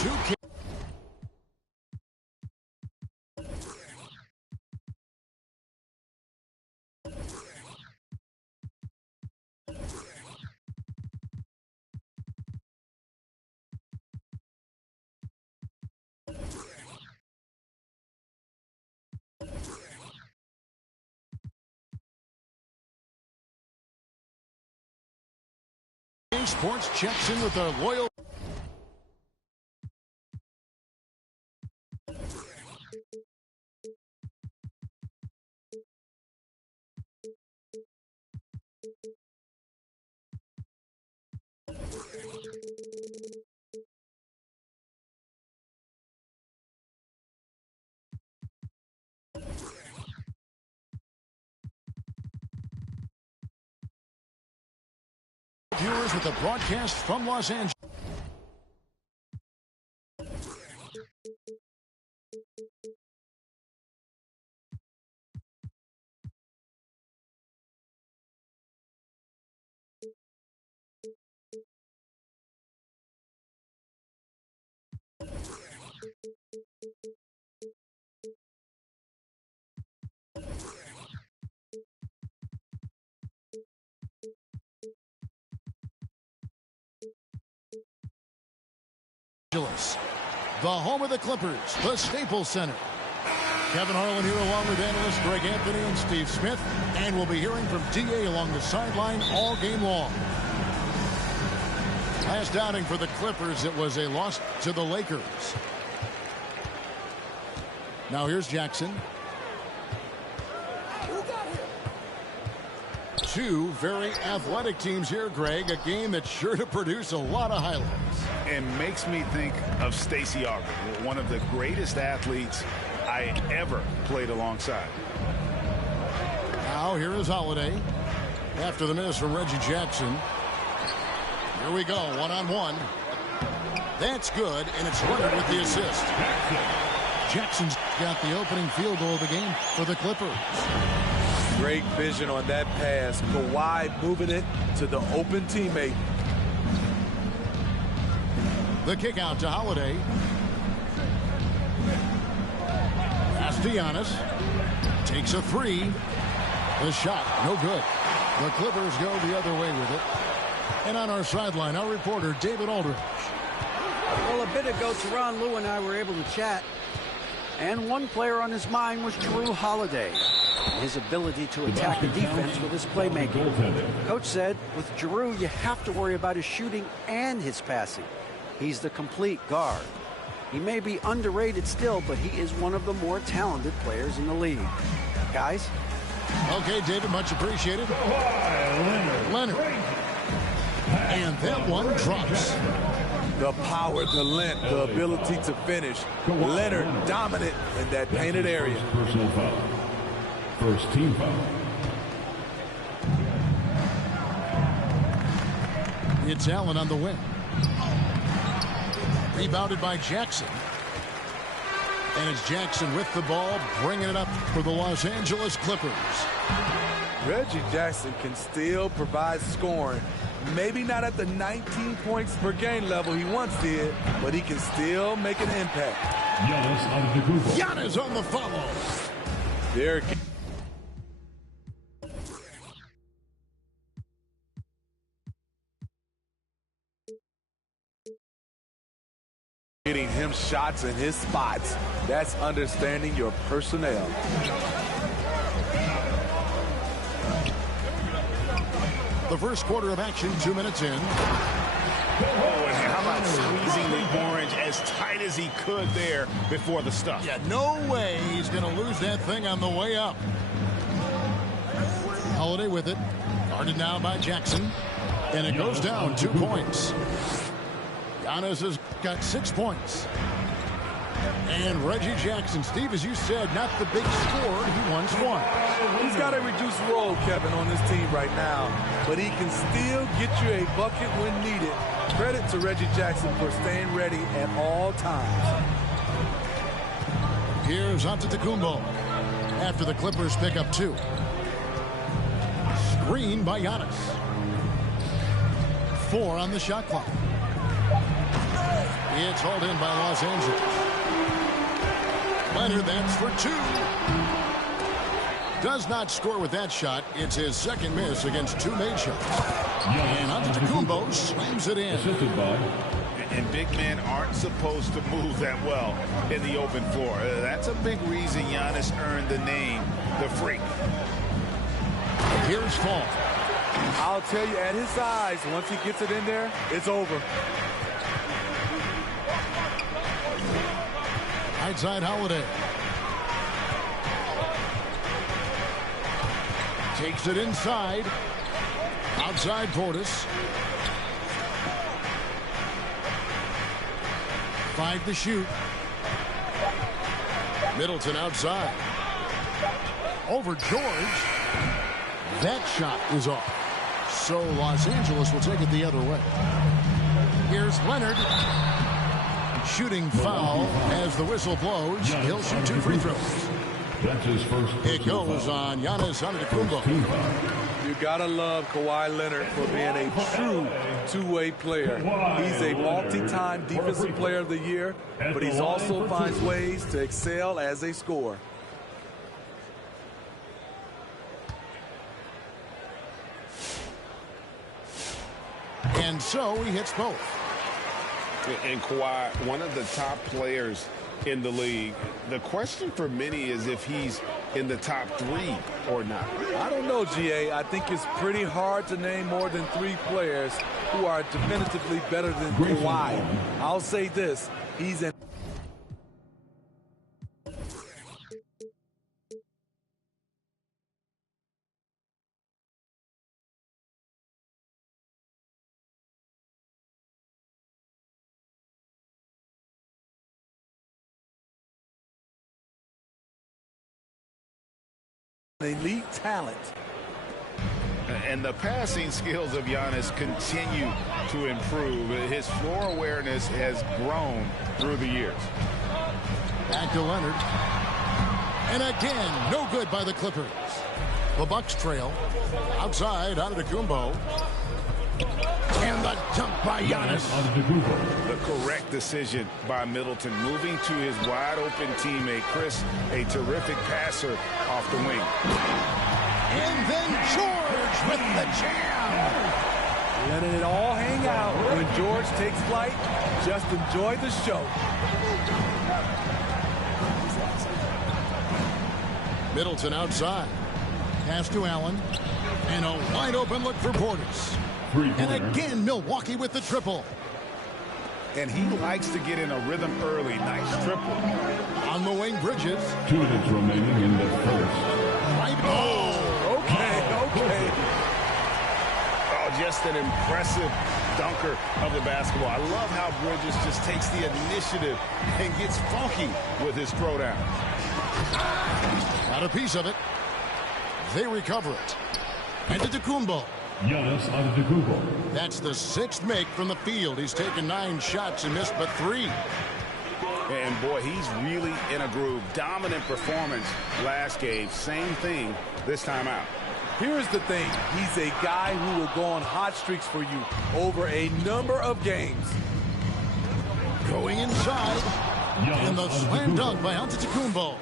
two. Sports checks in with a loyal. Viewers with the broadcast from Los Angeles. The home of the Clippers, the Staples Center. Kevin Harlan here along with analysts Greg Anthony and Steve Smith. And we'll be hearing from D.A. along the sideline all game long. Last outing for the Clippers, it was a loss to the Lakers. Now here's Jackson. Two very athletic teams here, Greg. A game that's sure to produce a lot of highlights. It makes me think of Stacey Augmon, one of the greatest athletes I ever played alongside. Now here is Holiday. After the miss from Reggie Jackson. Here we go, one-on-one. That's good, and it's Leonard with the assist. Jackson's got the opening field goal of the game for the Clippers. Great vision on that pass. Kawhi moving it to the open teammate. The kick out to Holiday. Pass to Giannis. Takes a three. The shot, no good. The Clippers go the other way with it. And on our sideline, our reporter, David Aldridge. Well, a bit ago, Tyronn Lue and I were able to chat. And one player on his mind was Jrue Holiday. His ability to attack the defense with his playmaking. Coach said, with Jrue, you have to worry about his shooting and his passing. He's the complete guard. He may be underrated still, but he is one of the more talented players in the league. Guys? Okay, David, much appreciated. Leonard. And that one drops. The power, the length, the ability to finish. Leonard dominant in that painted area. Personal foul. First team foul. It's Allen on the wing. Rebounded by Jackson. And it's Jackson with the ball, bringing it up for the Los Angeles Clippers. Reggie Jackson can still provide scoring. Maybe not at the 19 points per game level he once did, but he can still make an impact. Giannis on the follow. Derek. Getting him shots in his spots. That's understanding your personnel. The first quarter of action, 2 minutes in. Oh, and how about squeezing the orange as tight as he could there before the stuff? Yeah, no way he's going to lose that thing on the way up. Holiday with it. Guarded now by Jackson. And it goes down 2 points. Giannis has got 6 points. And Reggie Jackson, Steve, as you said, not the big scorer he once was. He's got a reduced role, Kevin, on this team right now. But he can still get you a bucket when needed. Credit to Reggie Jackson for staying ready at all times. Here's Antetokounmpo after the Clippers pick up 2. Screen by Giannis. 4 on the shot clock. It's hauled in by Los Angeles. Leonard, that's for 2. Does not score with that shot. It's his second miss against 2 made shots. And Antetokounmpo slams it in. Assisted by. And big men aren't supposed to move that well in the open floor. That's a big reason Giannis earned the name, the Freak. Here's Fall. I'll tell you, at his size, once he gets it in there, it's over. Outside Holiday. Takes it inside. Outside Portis. 5 to shoot. Middleton outside. Over George. That shot is off. So Los Angeles will take it the other way. Here's Leonard. Shooting foul as the whistle blows. He'll shoot 2 free throws. That's his first. It goes on Giannis Antetokounmpo. You gotta love Kawhi Leonard for being a true two-way player. He's a multi-time defensive player of the year, but he also finds ways to excel as a scorer. And so he hits both. And Kawhi, one of the top players in the league. The question for many is if he's in the top 3 or not. I don't know, GA. I think it's pretty hard to name more than 3 players who are definitively better than Kawhi. I'll say this. He's an elite talent. And the passing skills of Giannis continue to improve. His floor awareness has grown through the years. Back to Leonard. And again, no good by the Clippers. The Bucks trail. Outside, Antetokounmpo. And the dunk by Giannis. The correct decision by Middleton, moving to his wide-open teammate, Chris, a terrific passer off the wing. And then George with the jam. Letting it all hang out. When George takes flight, just enjoy the show. Middleton outside. Pass to Allen. And a wide-open look for Portis. And again, Milwaukee with the triple. And he likes to get in a rhythm early. Nice triple. On the wing, Bridges. 2 minutes remaining in the first. Right. Okay. Oh, just an impressive dunker of the basketball. I love how Bridges just takes the initiative and gets funky with his throwdown. Got a piece of it. They recover it. Antetokounmpo. Giannis Antetokounmpo. That's the 6th make from the field. He's taken 9 shots and missed but 3. And boy, he's really in a groove. Dominant performance last game. Same thing this time out. Here's the thing. He's a guy who will go on hot streaks for you over a number of games. Going inside. And the slam dunk by Antetokounmpo.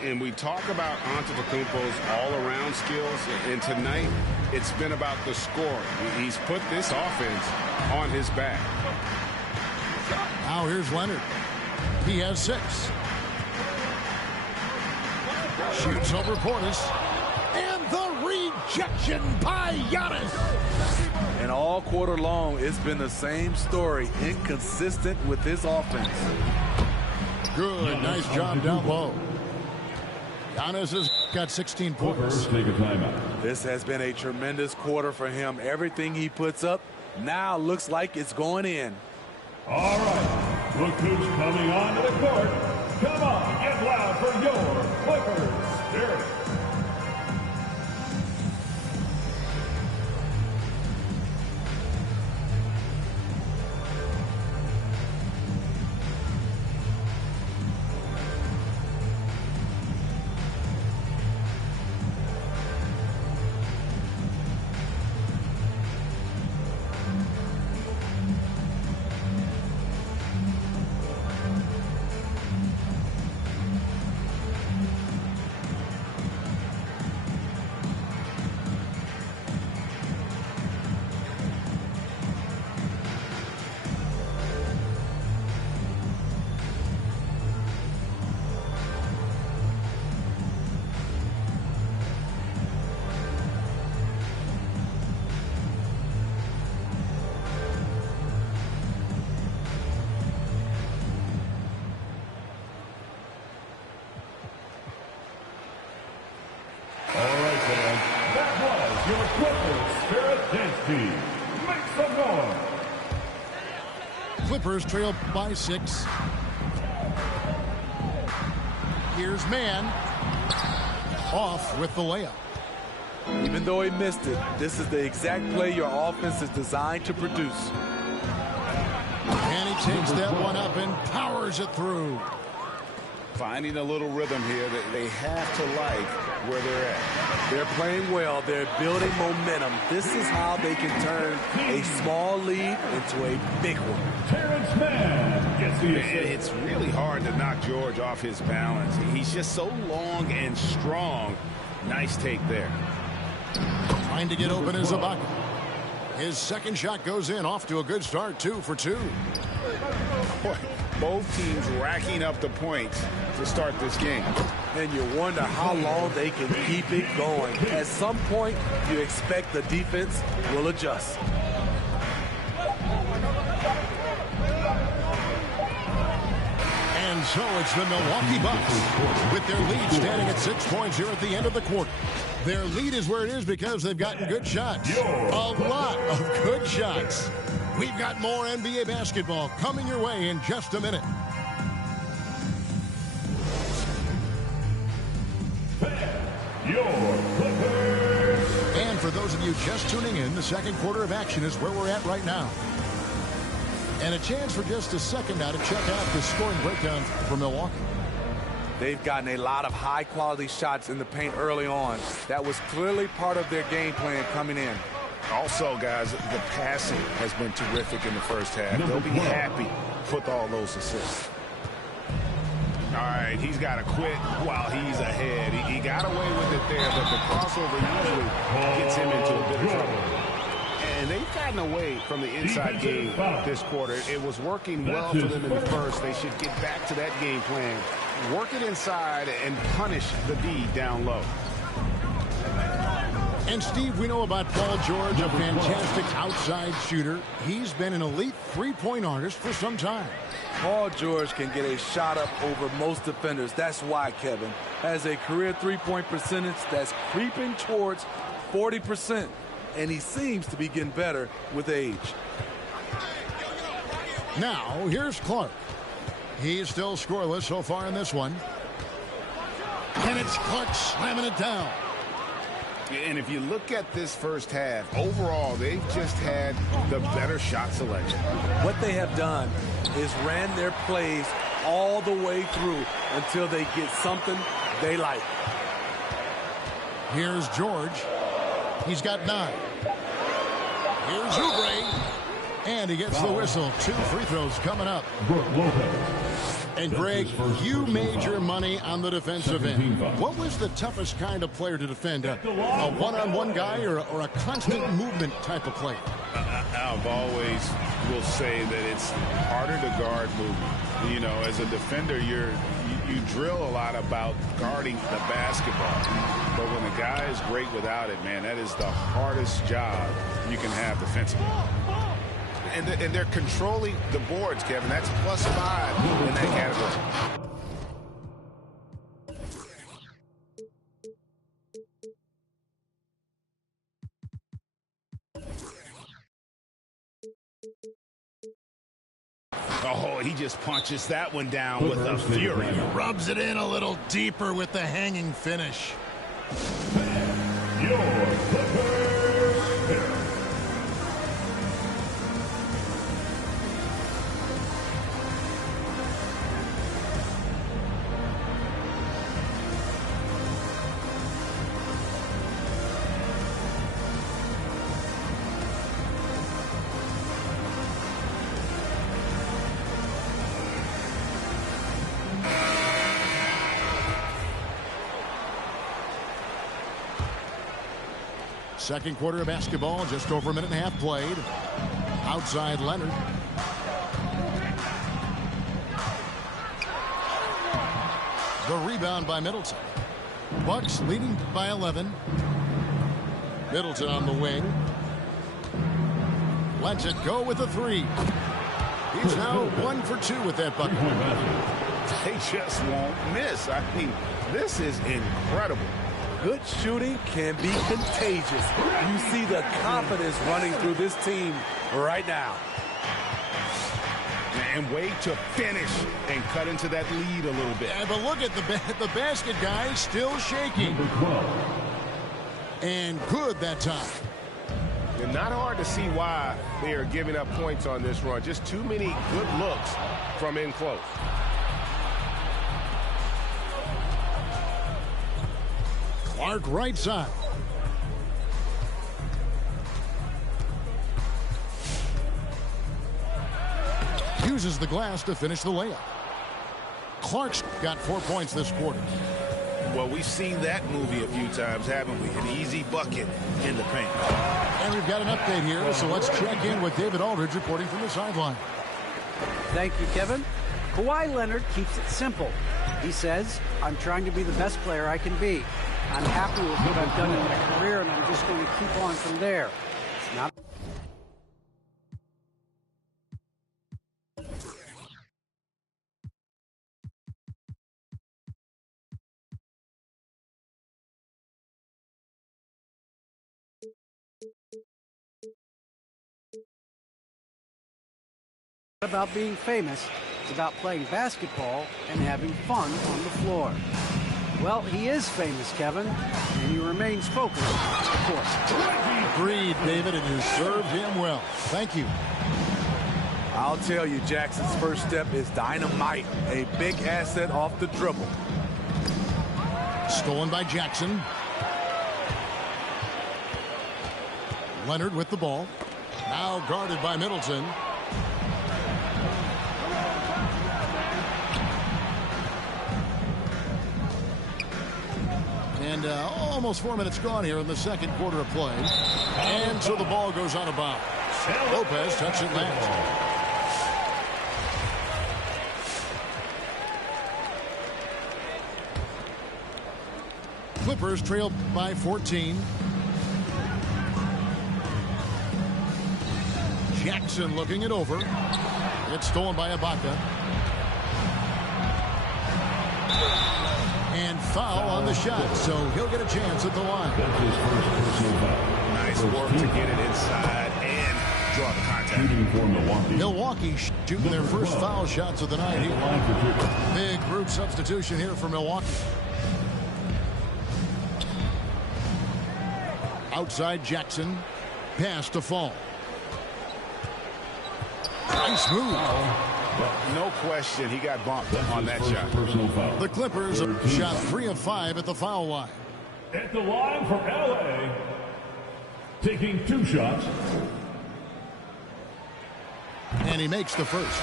And we talk about Antetokounmpo's all-around skills, and tonight it's been about the scoring. He's put this offense on his back. Now here's Leonard. He has 6. Shoots over Portis. And the rejection by Giannis. And all quarter long, it's been the same story. Inconsistent with his offense. Good. Nice job down low. Giannis has got 16 points. Take a timeout. This has been a tremendous quarter for him. Everything he puts up now looks like it's going in. All right. Look who's coming onto the court. Come on, get loud for your Clippers Spirit. your Clippers Spirit Dance Team. Make some noise. Clippers trail by 6. Here's Mann. Off with the layup. Even though he missed it, this is the exact play your offense is designed to produce. And he takes that one up and powers it through. Finding a little rhythm here that they have to like where they're at. They're playing well. They're building momentum. This is how they can turn a small lead into a big one. Terrence Mann gets the assist. It's really hard to knock George off his balance. He's just so long and strong. Nice take there. Trying to get open is Ibaka. His second shot goes in, off to a good start, 2 for 2. Boy, both teams racking up the points to start this game. And you wonder how long they can keep it going. At some point, you expect the defense will adjust. And so it's the Milwaukee Bucks with their lead standing at 6 points here at the end of the quarter. Their lead is where it is because they've gotten good shots. A lot of good shots. We've got more NBA basketball coming your way in just a minute. Your Clippers. And for those of you just tuning in, the second quarter of action is where we're at right now. And a chance for just a second now to check out the scoring breakdown for Milwaukee. They've gotten a lot of high-quality shots in the paint early on. That was clearly part of their game plan coming in. Also, guys, the passing has been terrific in the first half. They'll be happy with all those assists. All right, he's got to quit while he's ahead. He got away with it there, but the crossover usually gets him into a bit of trouble. And they've gotten away from the inside game this quarter. It was working well for them in the first. They should get back to that game plan. Work it inside and punish the D down low. And, Steve, we know about Paul George, a fantastic outside shooter. He's been an elite three-point artist for some time. Paul George can get a shot up over most defenders. That's why, Kevin, has a career three-point percentage that's creeping towards 40%. And he seems to be getting better with age. Now, here's Clark. He's still scoreless so far in this one. And it's Clark slamming it down. And if you look at this first half, overall, they've just had the better shot selection. What they have done is ran their plays all the way through until they get something they like. Here's George. He's got 9. Here's Oubre. And he gets the whistle. 2 free throws coming up. Brook Lopez. And, Greg, you made your money on the defensive end. What was the toughest kind of player to defend? A one-on-one guy or a constant movement type of player? I've always will say that it's harder to guard movement. You know, as a defender, you drill a lot about guarding the basketball. But when a guy is great without it, man, that is the hardest job you can have defensively. And they're controlling the boards, Kevin. That's +5 in that category. Oh, he just punches that one down with a fury. Rubs it in a little deeper with the hanging finish. Your Clippers. Second quarter of basketball, just over a minute and a half played. Outside Leonard. The rebound by Middleton. Bucks leading by 11. Middleton on the wing. Lets it go with a 3. He's now 1 for 2 with that bucket. They just won't miss. I mean, this is incredible. Good shooting can be contagious. You see the confidence running through this team right now. And wait to finish and cut into that lead a little bit. Yeah, but look at the basket guy still shaking. And good that time. And not hard to see why they are giving up points on this run. Just too many good looks from in close. Clark right side. Uses the glass to finish the layup. Clark's got 4 points this quarter. Well, we've seen that movie a few times, haven't we? An easy bucket in the paint. And we've got an update here, so let's check in with David Aldridge reporting from the sideline. Thank you, Kevin. Kawhi Leonard keeps it simple. He says, I'm trying to be the best player I can be. I'm happy with what I've done in my career, and I'm just going to keep on from there. It's not about being famous. It's about playing basketball and having fun on the floor. Well, he is famous, Kevin, and he remains focused, of course. Agreed, David. It has served him well. Thank you. I'll tell you, Jackson's first step is dynamite. A big asset off the dribble. Stolen by Jackson. Leonard with the ball. Now guarded by Middleton. And almost 4 minutes gone here in the second quarter of play. And so the ball goes out of bounds. Lopez touched it last. Clippers trail by 14. Jackson looking it over. It's stolen by Ibaka. And foul on the shot, so he'll get a chance at the line. Nice work to get it inside and draw the contact. Milwaukee shooting their first foul shots of the night here. Big group substitution here for Milwaukee. Outside Jackson. Pass to Fall. Nice move. No question, he got bumped on that shot. The Clippers have shot 3 of 5 at the foul line. At the line for LA, taking 2 shots. And he makes the first.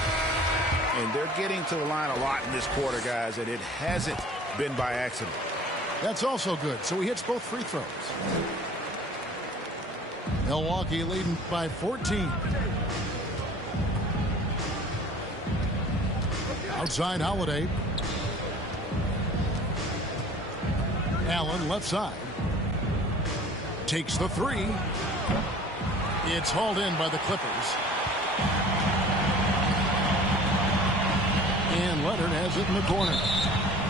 And they're getting to the line a lot in this quarter, guys, and it hasn't been by accident. That's also good, so he hits both free throws. Milwaukee leading by 14. Outside Holiday. Allen left side. Takes the 3. It's hauled in by the Clippers. And Leonard has it in the corner.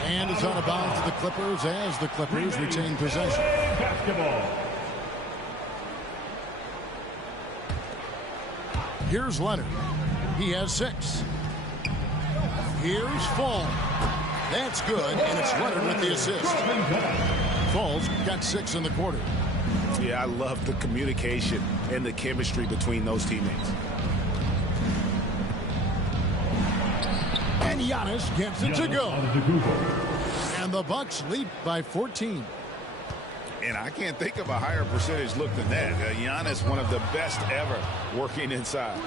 And it's out of bounds to the Clippers as the Clippers retain possession. Basketball. Here's Leonard. He has 6. Here's Fall. That's good, and it's Leonard with the assist. Fall's got 6 in the quarter. Yeah, I love the communication and the chemistry between those teammates. And Giannis gets it to go. And the Bucks lead by 14. And I can't think of a higher percentage look than that. Giannis, one of the best ever working inside.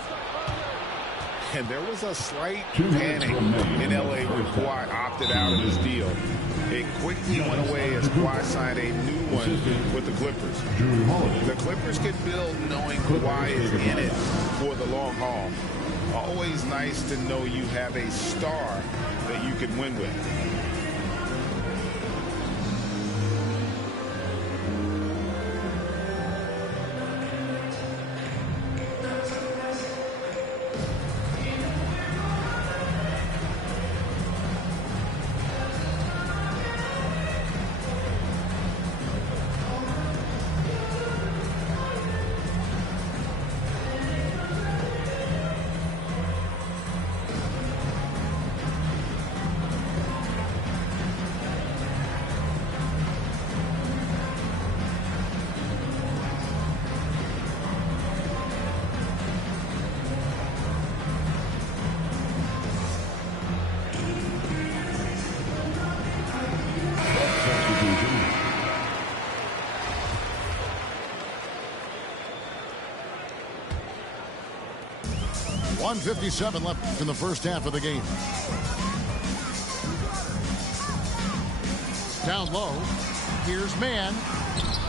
And there was a slight panic in L.A. when Kawhi opted out of his deal. It quickly went away as Kawhi signed a new one with the Clippers. The Clippers can build knowing Kawhi is in it for the long haul. Always nice to know you have a star that you can win with. 1:57 left in the first half of the game. Down low. Here's Mann.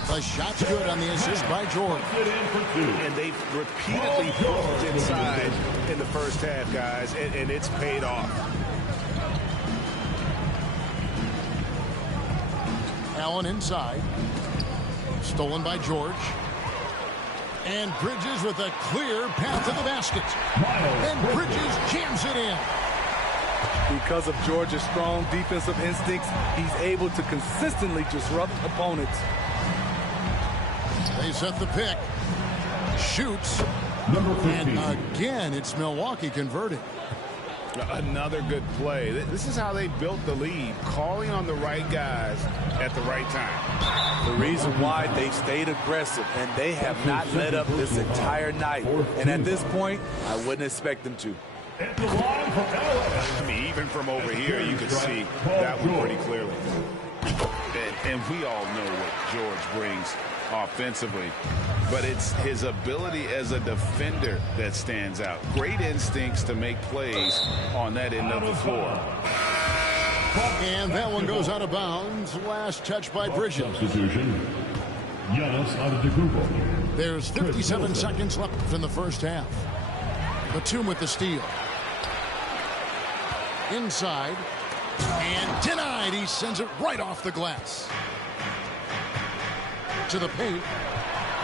The shot's good on the assist by George. And they've repeatedly pushed inside in the first half, guys, and it's paid off. Allen inside. Stolen by George. And Bridges with a clear path to the basket. And Bridges jams it in. Because of George's strong defensive instincts, he's able to consistently disrupt opponents. They set the pick. Shoots. And again, it's Milwaukee converting. Another good play. This is how they built the lead, calling on the right guys at the right time. The reason why they stayed aggressive, and they have not let up this entire night. And at this point, I wouldn't expect them to. I mean, even from over here, you can see that one pretty clearly. And we all know what George brings offensively, but it's his ability as a defender that stands out. Great instincts to make plays on that end of the floor. And that one goes out of bounds. Last touch by Bridges. Substitution. Giannis Antetokounmpo. There's 57 seconds left in the first half. Batum with the steal. Inside. And denied. He sends it right off the glass. To the paint.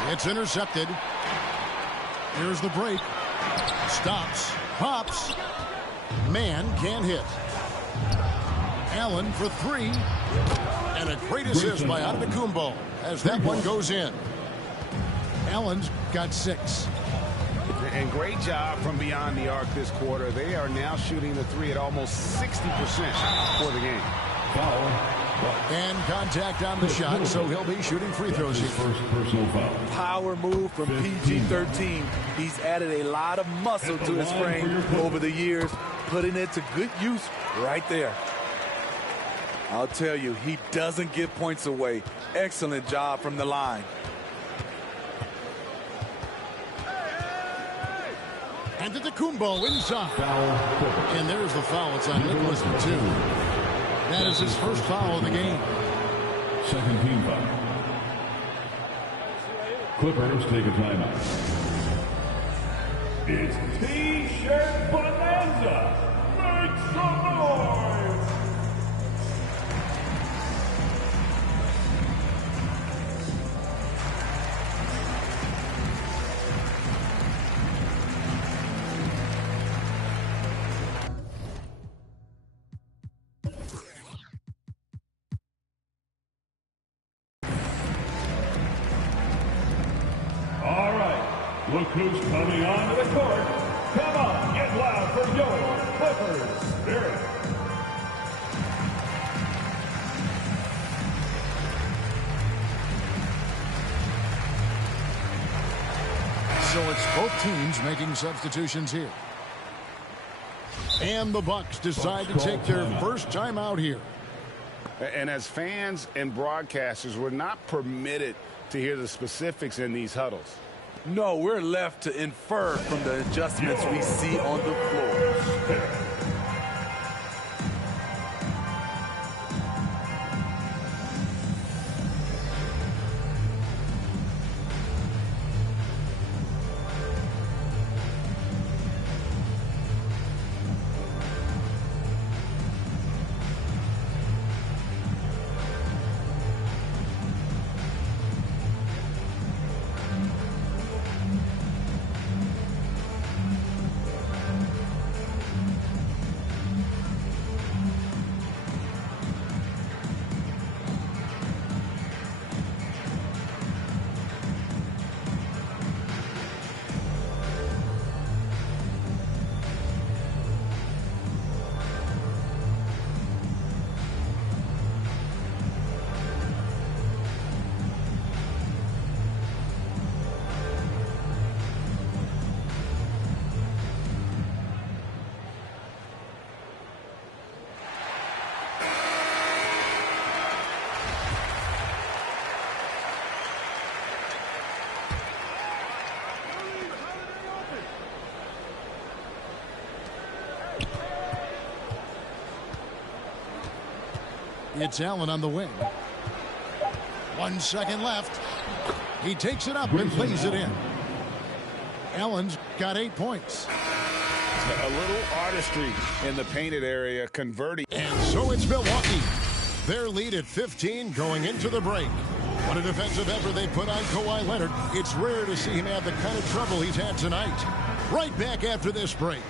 It's intercepted. Here's the break. Stops. Pops. Man can't hit. Allen for three. And a great assist by Antetokounmpo as that one goes in. Allen's got 6. And great job from beyond the arc this quarter. They are now shooting the three at almost 60% for the game. Foul. And contact on the shot, so he'll be shooting free throws here. First personal foul. Power move from PG-13. He's added a lot of muscle to his frame over the years, putting it to good use right there. I'll tell you, he doesn't give points away. Excellent job from the line. And Antetokounmpo inside. And there's the foul. It's on Nicholas Batum. That is his first foul of the game. Second team foul. Clippers take a timeout. It's T-shirt bonanza. Make some noise. Look who's coming onto the court. Come on, get loud for your Clippers Spirit. So it's both teams making substitutions here. And the Bucks decide to take their first time out here. And as fans and broadcasters, we're not permitted to hear the specifics in these huddles. No, we're left to infer from the adjustments we see on the floor. It's Allen on the wing. 1 second left. He takes it up and plays it in. Allen's got 8 points. A little artistry in the painted area, converting. And so it's Milwaukee. Their lead at 15 going into the break. What a defensive effort they put on Kawhi Leonard. It's rare to see him have the kind of trouble he's had tonight. Right back after this break.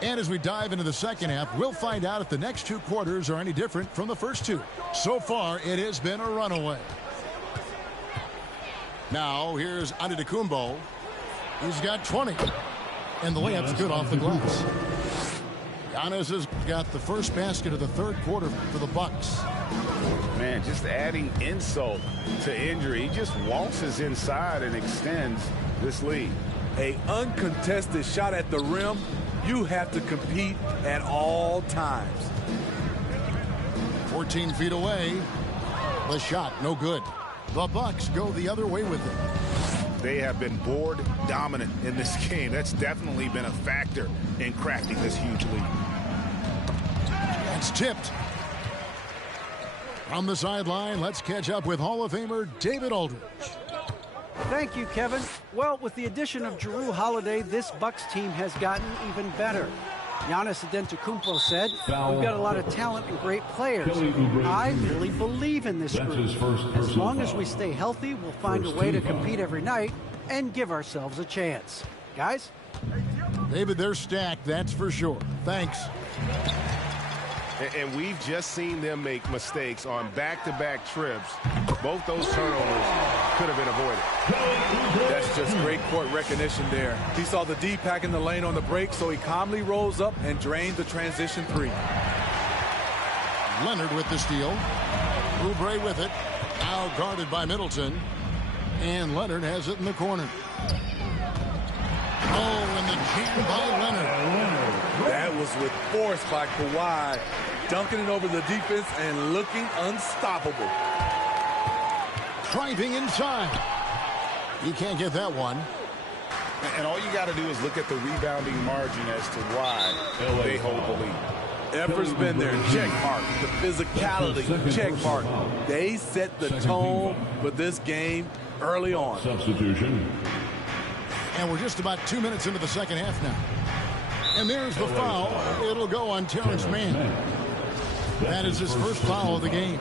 And as we dive into the second half, we'll find out if the next 2 quarters are any different from the first 2. So far, it has been a runaway. Now, here's Antetokounmpo. He's got 20. And the layup's good off the glass. Giannis has got the first basket of the third quarter for the Bucks. Man, just adding insult to injury. He just waltzes inside and extends this lead. An uncontested shot at the rim, you have to compete at all times. 14 feet away. The shot, no good. The Bucks go the other way with it. They have been board dominant in this game. That's definitely been a factor in crafting this huge lead. It's tipped. From the sideline, let's catch up with Hall of Famer David Aldridge. Thank you, Kevin. Well, with the addition of Jrue Holiday, this Bucks team has gotten even better. Giannis Antetokounmpo said, we've got a lot of talent and great players. I really believe in this group. As long as we stay healthy, we'll find a way to compete every night and give ourselves a chance. Guys? David, they're stacked, that's for sure. Thanks. And we've just seen them make mistakes on back-to-back trips. Both those turnovers could have been avoided. That's just great court recognition there. He saw the D pack in the lane on the break, so he calmly rose up and drained the transition 3. Leonard with the steal. Oubre with it. Now guarded by Middleton. And Leonard has it in the corner. Oh, and the jam by Leonard. That was with force by Kawhi, dunking it over the defense and looking unstoppable. Driving inside. He can't get that one. And all you got to do is look at the rebounding margin as to why they hold the lead. Effort's been there, check mark. The physicality, check mark. They set the tone for this game early on. Substitution. And we're just about 2 minutes into the second half now. And there's the foul. It'll go on Terrence Mann. That is his first foul of the game.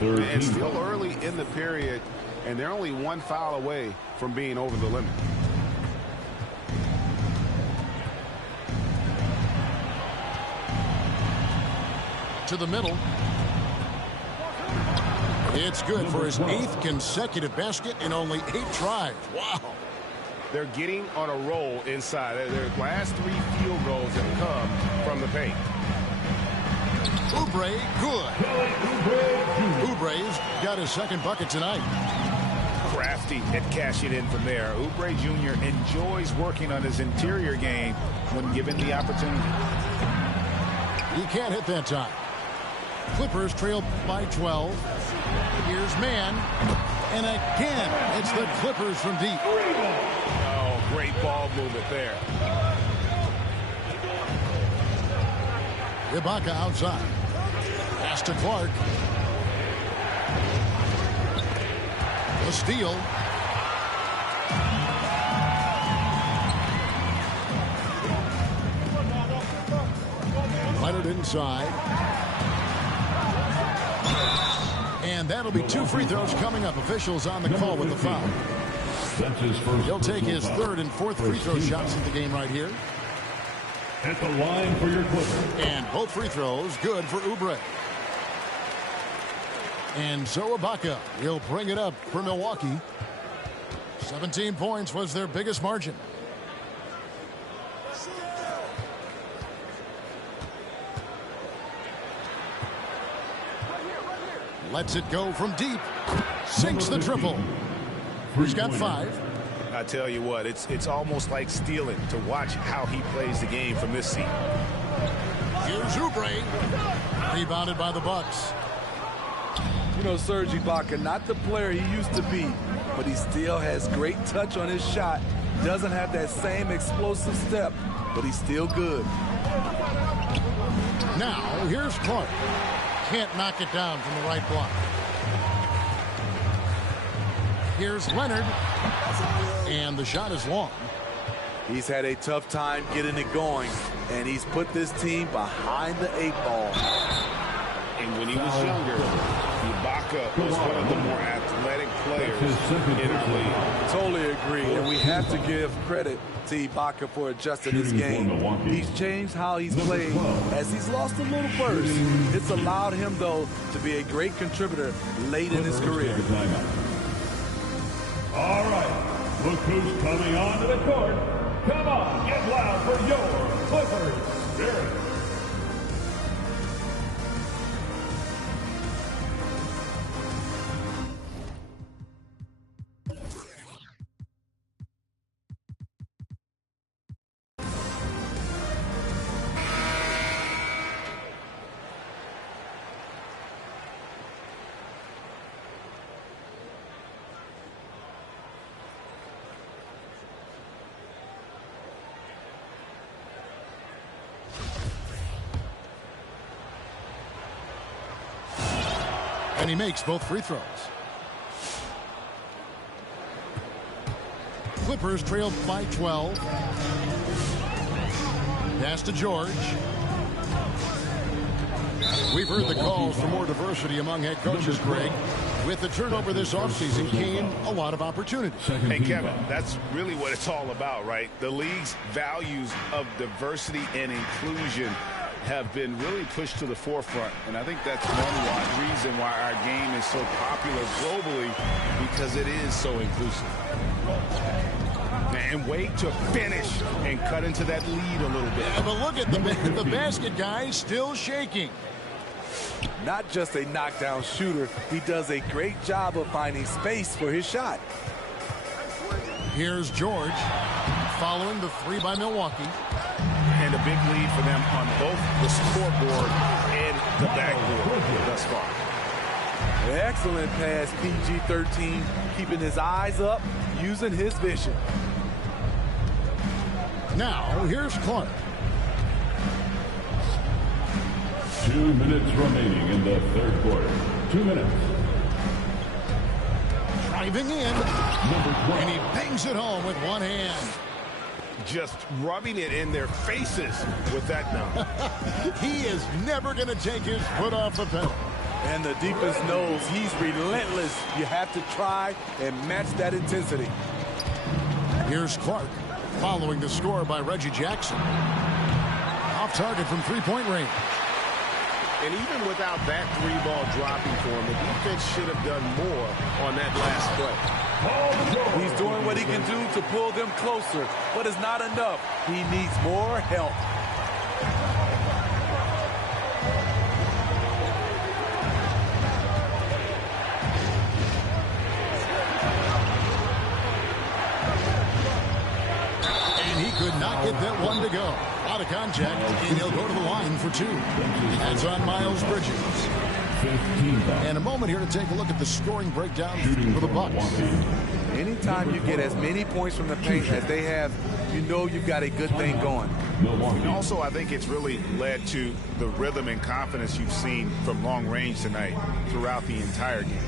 And still early in the period, and they're only 1 foul away from being over the limit. To the middle. It's good for his 8th consecutive basket in only 8 tries. Wow. They're getting on a roll inside. Their last 3 field goals have come from the paint. Oubre, good. Oubre's got his second bucket tonight. Crafty at cashing in from there. Oubre Jr. enjoys working on his interior game when given the opportunity. He can't hit that time. Clippers trail by 12. Here's Mann. And again, it's the Clippers from deep. Oh, great ball movement there. Ibaka outside. Pass to Clark. The steal. Leonard inside. And that'll be 2 free throws coming up. Officials on the call with the foul. That's his first. He'll take his 3rd and 4th free throw shots in the game right here. At the line for your Clippers. And both free throws good for Oubre. And so Ibaka will bring it up for Milwaukee. 17 points was their biggest margin. Lets it go from deep. Sinks the triple. He's got 5. I tell you what, it's almost like stealing to watch how he plays the game from this seat. Here's Oubre. Rebounded by the Bucks. You know, Serge Ibaka, not the player he used to be, but he still has great touch on his shot. Doesn't have that same explosive step, but he's still good. Now, here's Clark. Can't knock it down from the right block. Here's Leonard. And the shot is long. He's had a tough time getting it going, and he's put this team behind the 8 ball. And when he was younger, Ibaka was one of the more athletic players in our league. Totally agree, and we have to give credit to Ibaka for adjusting his game. He's changed how he's played as he's lost a little burst. It's allowed him, though, to be a great contributor late in his career. All right, look who's coming onto the court. Come on, get loud for your Clippers Spirit. And he makes both free throws. Clippers trailed by 12. Pass to George. We've heard the calls for more diversity among head coaches, Greg. With the turnover this offseason came a lot of opportunity. Hey, Kevin, that's really what it's all about, right? The league's values of diversity and inclusion have been really pushed to the forefront, and I think that's one reason why our game is so popular globally, because it is so inclusive. And wait to finish and cut into that lead a little bit. Yeah, but look at the basket guy still shaking. Not just a knockdown shooter, he does a great job of finding space for his shot. Here's George following the 3 by Milwaukee. And a big lead for them on both the scoreboard and the backboard thus far. Excellent pass, PG-13, keeping his eyes up, using his vision. Now, here's Clark. 2 minutes remaining in the third quarter. 2 minutes. Driving in. And he bangs it home with one hand. Just rubbing it in their faces with that number. He is never going to take his foot off the pedal. And the defense knows he's relentless. You have to try and match that intensity. Here's Clark following the score by Reggie Jackson. Off target from three-point range. And even without that 3-ball dropping for him, the defense should have done more on that last play. He's doing what he can do to pull them closer, but it's not enough. He needs more help. And he could not get that one to go. Out of contact, and he'll go to the line for 2. That's on Miles Bridges. And a moment here to take a look at the scoring breakdown for the Bucks. Anytime you get as many points from the paint as they have, you know you've got a good thing going. And also, I think it's really led to the rhythm and confidence you've seen from long range tonight throughout the entire game.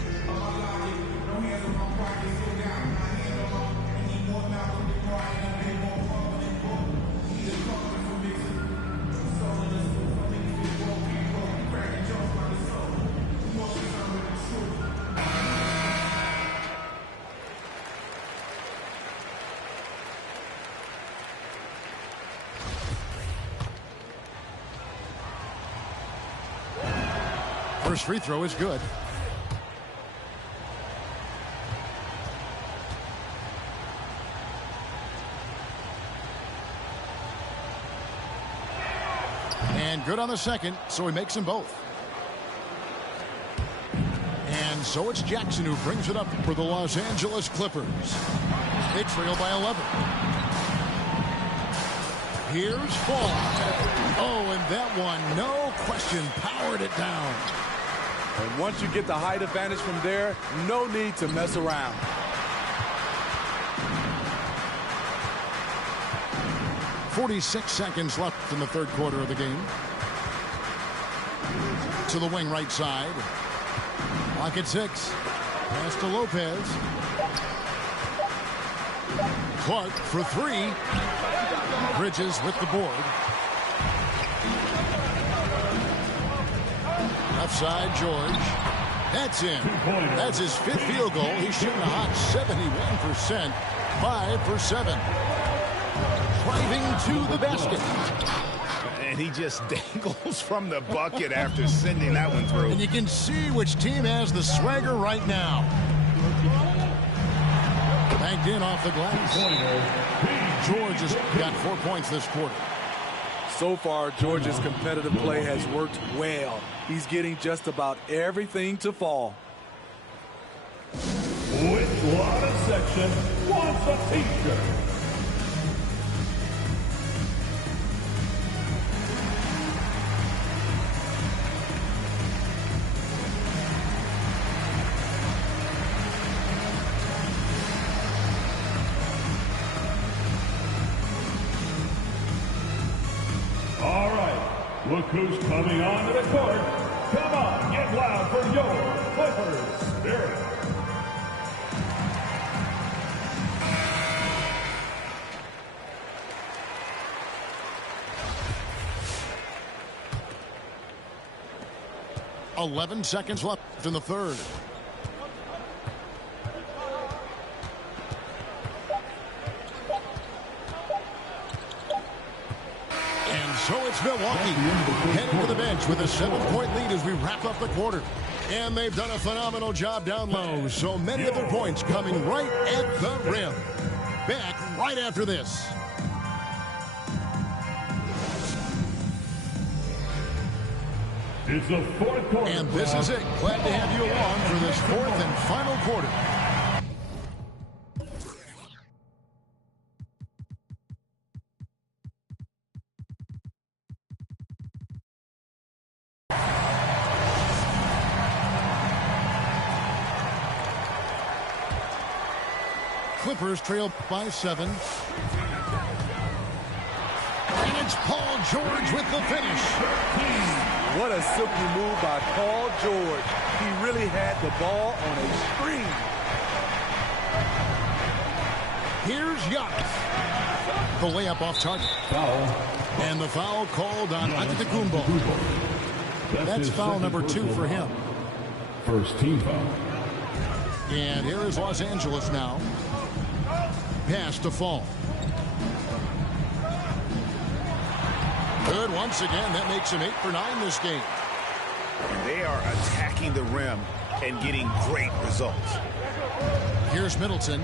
First free throw is good. And good on the second, so he makes them both. And so it's Jackson who brings it up for the Los Angeles Clippers. They trail by 11. Here's Fall. Oh, and that one, no question, powered it down. And once you get the height advantage from there, no need to mess around. .46 seconds left in the third quarter of the game. to the wing right side. Clock at 6. Pass to Lopez. Clark for 3. Bridges with the board. Left side, George. That's in. That's his 5th field goal. He's shooting a hot 71%. 5 for 7. Driving to the basket. And he just dangles from the bucket after sending that one through. And you can see which team has the swagger right now. Banked in off the glass. George has got 4 points this quarter. So far, George's competitive play has worked well. He's getting just about everything to fall. Which water section wants a t-shirt? All right, look who's coming onto the court. Come on, get loud for your Clippers Spirit. .11 seconds left in the third. And so it's Milwaukee heading to the bench with a 7-point lead as we wrap up the quarter. And they've done a phenomenal job down low. So many of their points coming right at the rim. Back right after this. It's the fourth quarter. And this is it. Glad to have you along for this 4th and final quarter. Clippers trail by 7. And it's Paul George with the finish. What a silky move by Paul George. He really had the ball on a string. Here's Giannis. The layup off target. Foul. And the foul called on Antetokounmpo. That's foul number 2 for him. First team foul. And here is Los Angeles now. Pass to Fall. Good once again. That makes him 8 for 9 this game. They are attacking the rim and getting great results. Here's Middleton.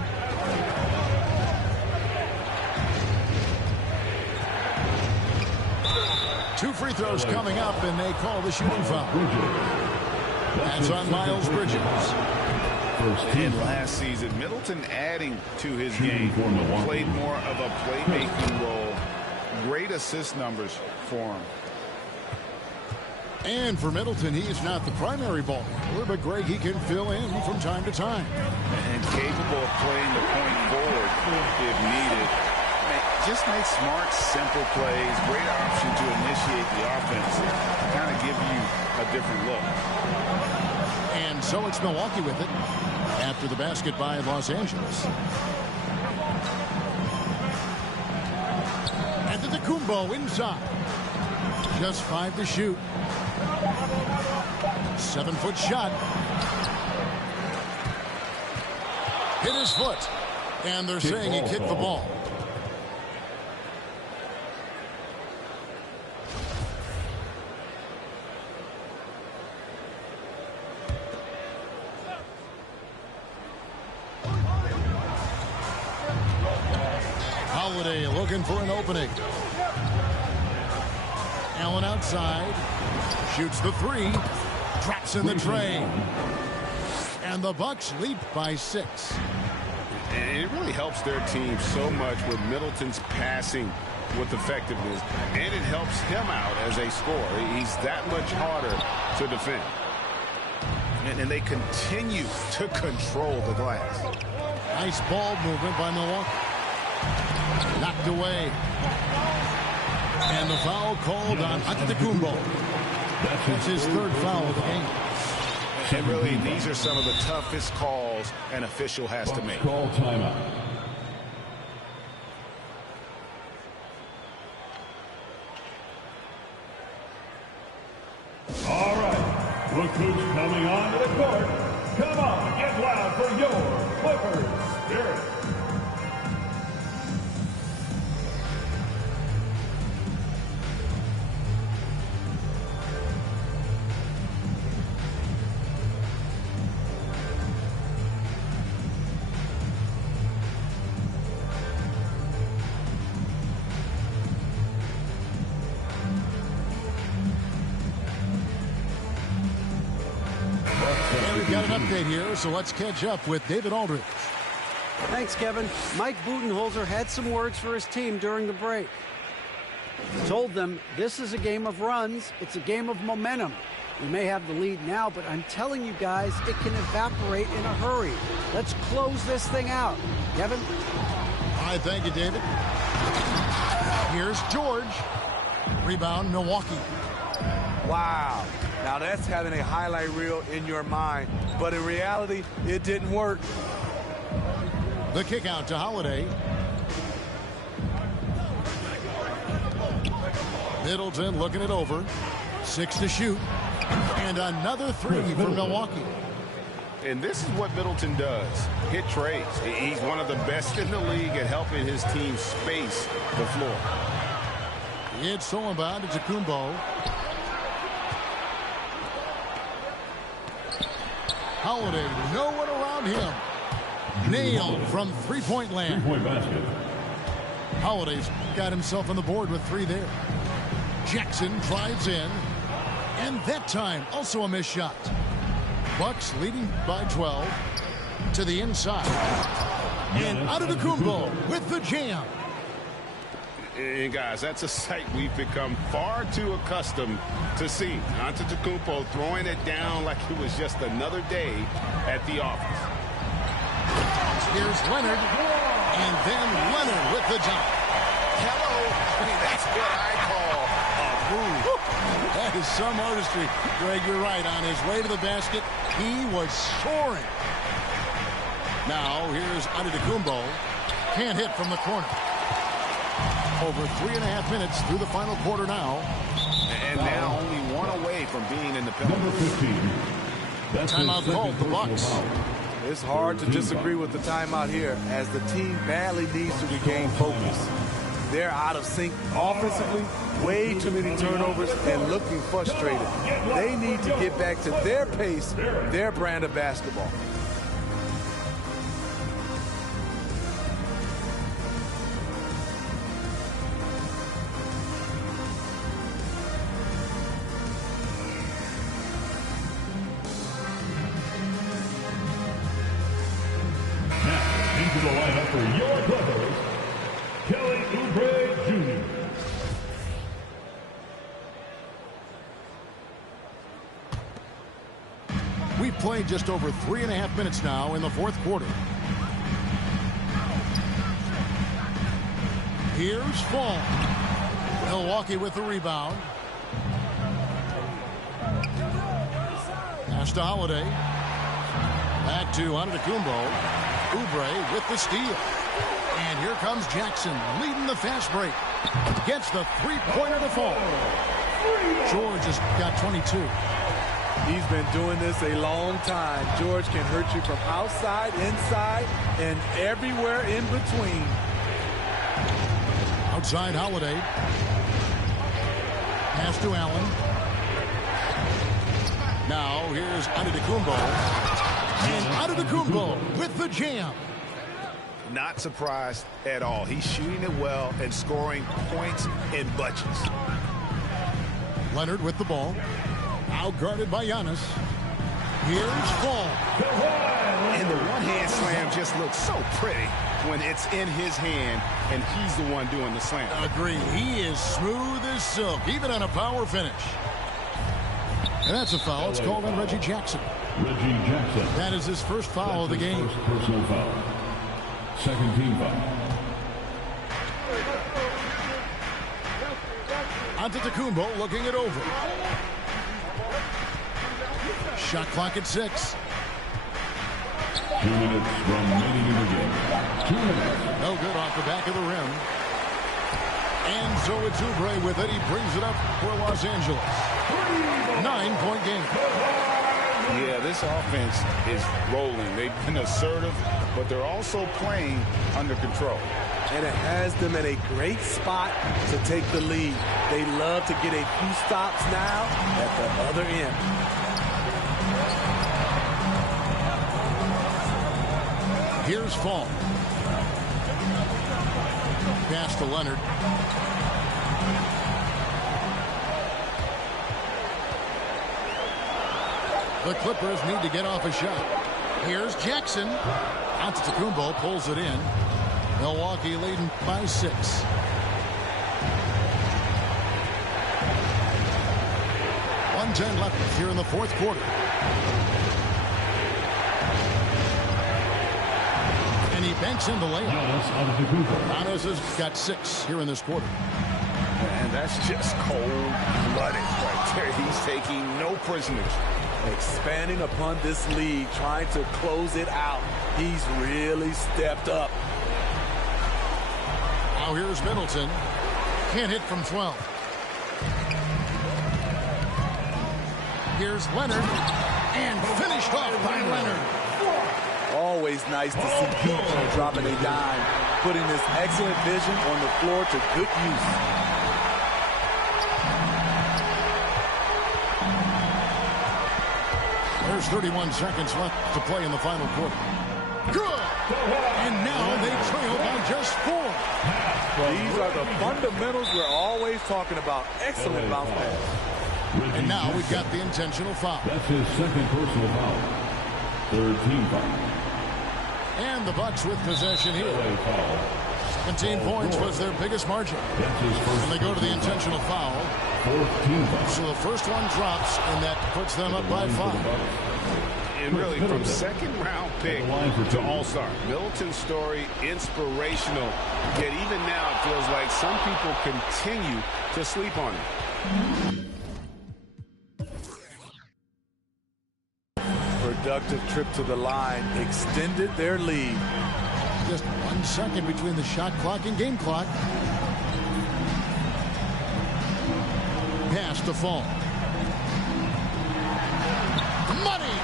Two free throws coming up, and they call the shooting foul. That's on Miles Bridges. And last season, Middleton adding to his game, played more of a playmaking role. Great assist numbers for him. And for Middleton, he's not the primary ball handler, but Greg, he can fill in from time to time. And capable of playing the point forward if needed. Just make smart, simple plays. Great option to initiate the offense. Kind of give you a different look. And so it's Milwaukee with it after the basket by Los Angeles. Antetokounmpo inside. Just 5 to shoot. 7-foot shot. Hit his foot. And they're saying he kicked the ball. Holiday looking for an opening. Allen outside. Shoots the 3. Drops in the tray. And the Bucks lead by 6. And it really helps their team so much with Middleton's passing with effectiveness. And it helps him out as a scorer. He's that much harder to defend. And they continue to control the glass. Nice ball movement by Milwaukee. Knocked away. And the foul called on Antetokounmpo. That's his third foul of the game. And really, these are some of the toughest calls an official has to make. Call timeout. All right, look who's coming onto the court. Come on, get loud for your Clippers Spirit. We've got an update here, so let's catch up with David Aldridge. Thanks, Kevin. Mike Budenholzer had some words for his team during the break. He told them, this is a game of runs. It's a game of momentum. We may have the lead now, but I'm telling you guys, it can evaporate in a hurry. Let's close this thing out. Kevin? All right, thank you, David. Here's George. Rebound, Milwaukee. Wow. Now that's having a highlight reel in your mind. But in reality, it didn't work. The kick out to Holiday. Middleton looking it over. 6 to shoot. And another 3 for Milwaukee. And this is what Middleton does. Hit trades. He's one of the best in the league at helping his team space the floor. It's stolen by Antetokounmpo. Holiday, no one around him. Nailed from three-point land. Three-point basket. Holiday's got himself on the board with 3 there. Jackson drives in. And that time, also a missed shot. Bucks leading by 12 to the inside. And Antetokounmpo with the jam. And guys, that's a sight we've become far too accustomed to seeing. Antetokounmpo throwing it down like it was just another day at the office. Here's Leonard, and then Leonard with the dunk. Hello. I mean, that's what I call a move. That is some artistry. Greg, you're right. On his way to the basket, he was soaring. Now, here's Antetokounmpo. Can't hit from the corner. Over 3.5 minutes through the final quarter now. And now only 1 away from being in the penalty. Number 15. That's Timeout called the Bucks. It's hard to disagree with the timeout here, as the team badly needs to regain focus. They're out of sync offensively, way too many turnovers, and looking frustrated. They need to get back to their pace, their brand of basketball. Into the lineup for your Clippers, Kelly Oubre Jr. We've played just over 3.5 minutes now in the fourth quarter. Here's Fall. Milwaukee with the rebound. Pass to Holiday. Back to Antetokounmpo. Oubre with the steal. And here comes Jackson leading the fast break. Gets the three-pointer to fall. George has got 22. He's been doing this a long time. George can hurt you from outside, inside, and everywhere in between. Outside Holiday. Pass to Allen. Now here's Antetokounmpo. And Antetokounmpo with the jam. Not surprised at all. He's shooting it well and scoring points in bunches. Leonard with the ball. Out guarded by Giannis. Here's Fall. And the one-hand slam just looks so pretty when it's in his hand and he's the one doing the slam. Agreed. He is smooth as silk, even on a power finish. And that's a foul. It's called on Reggie Jackson. Reggie Jackson. That is his first foul of the game. First personal foul. Second team foul. Antetokounmpo looking it over. Shot clock at 6. 2 minutes remaining in the game. 2 minutes. No good off the back of the rim. And so it's Oubre with it. He brings it up for Los Angeles. 9-point game. Yeah, this offense is rolling. They've been assertive, but they're also playing under control. And it has them in a great spot to take the lead. They love to get a few stops now at the other end. Here's Fall. Pass to Leonard. The Clippers need to get off a shot. Here's Jackson. Antetokounmpo pulls it in. Milwaukee leading by 6. 1:10 left here in the fourth quarter. And he banks in the layup. Giannis has got 6 here in this quarter. And that's just cold-blooded right there. He's taking no prisoners. Expanding upon this lead, trying to close it out. He's really stepped up. Now here's Middleton. Can't hit from 12. Here's Leonard. And finished off by Leonard. Always nice to see PG dropping a dime, putting this excellent vision on the floor to good use. There's 31 seconds left to play in the final quarter. Good! And now they trail by just 4. These are the fundamentals we're always talking about. Excellent bounce pass. And now we've got the intentional foul. That's his second personal foul. Third team foul. And the Bucks with possession here. 17 points was their biggest margin. And they go to the intentional foul. So the first one drops, and that puts them up by 5. And really, from second-round pick to all-star, Middleton's story inspirational. Yet even now, it feels like some people continue to sleep on him. Productive trip to the line, extended their lead. Just 1 second between the shot clock and game clock. Pass to Fall. Money!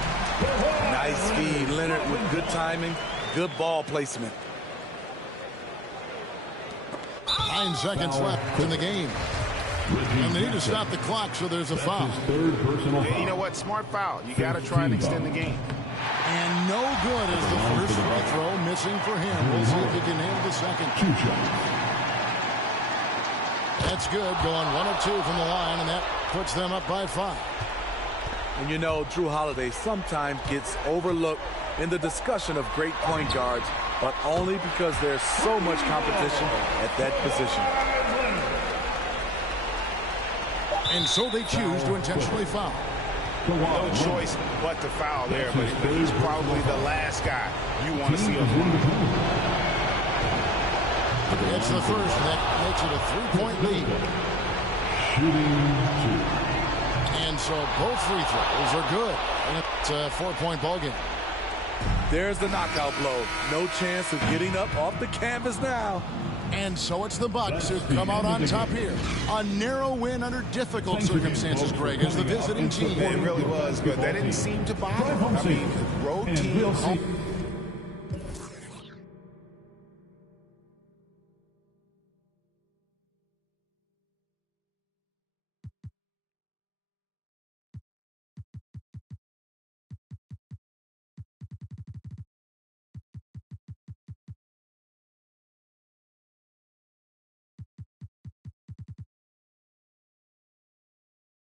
Nice feed, Leonard with good timing, good ball placement. 9 seconds left in the game. And they need to stop the clock, so there's a foul. You know what? Smart foul. You got to try and extend the game. And no good as the first free throw missing for him. We'll see if he can nail the second. That's good. Going 1 of 2 from the line, and that puts them up by 5. And you know, Jrue Holiday sometimes gets overlooked in the discussion of great point guards, but only because there's so much competition at that position. And so they choose to intentionally foul. No choice but to foul there, but he's probably the last guy you want to see on the line. It's the first, and that makes it a 3-point lead. And so both free throws are good. And it's a 4-point ball game. There's the knockout blow. No chance of getting up off the canvas now. And so it's the Bucks who come out on top here. A narrow win under difficult circumstances, Greg, as the visiting team. It really was, but that didn't seem to bother them. I mean, road team.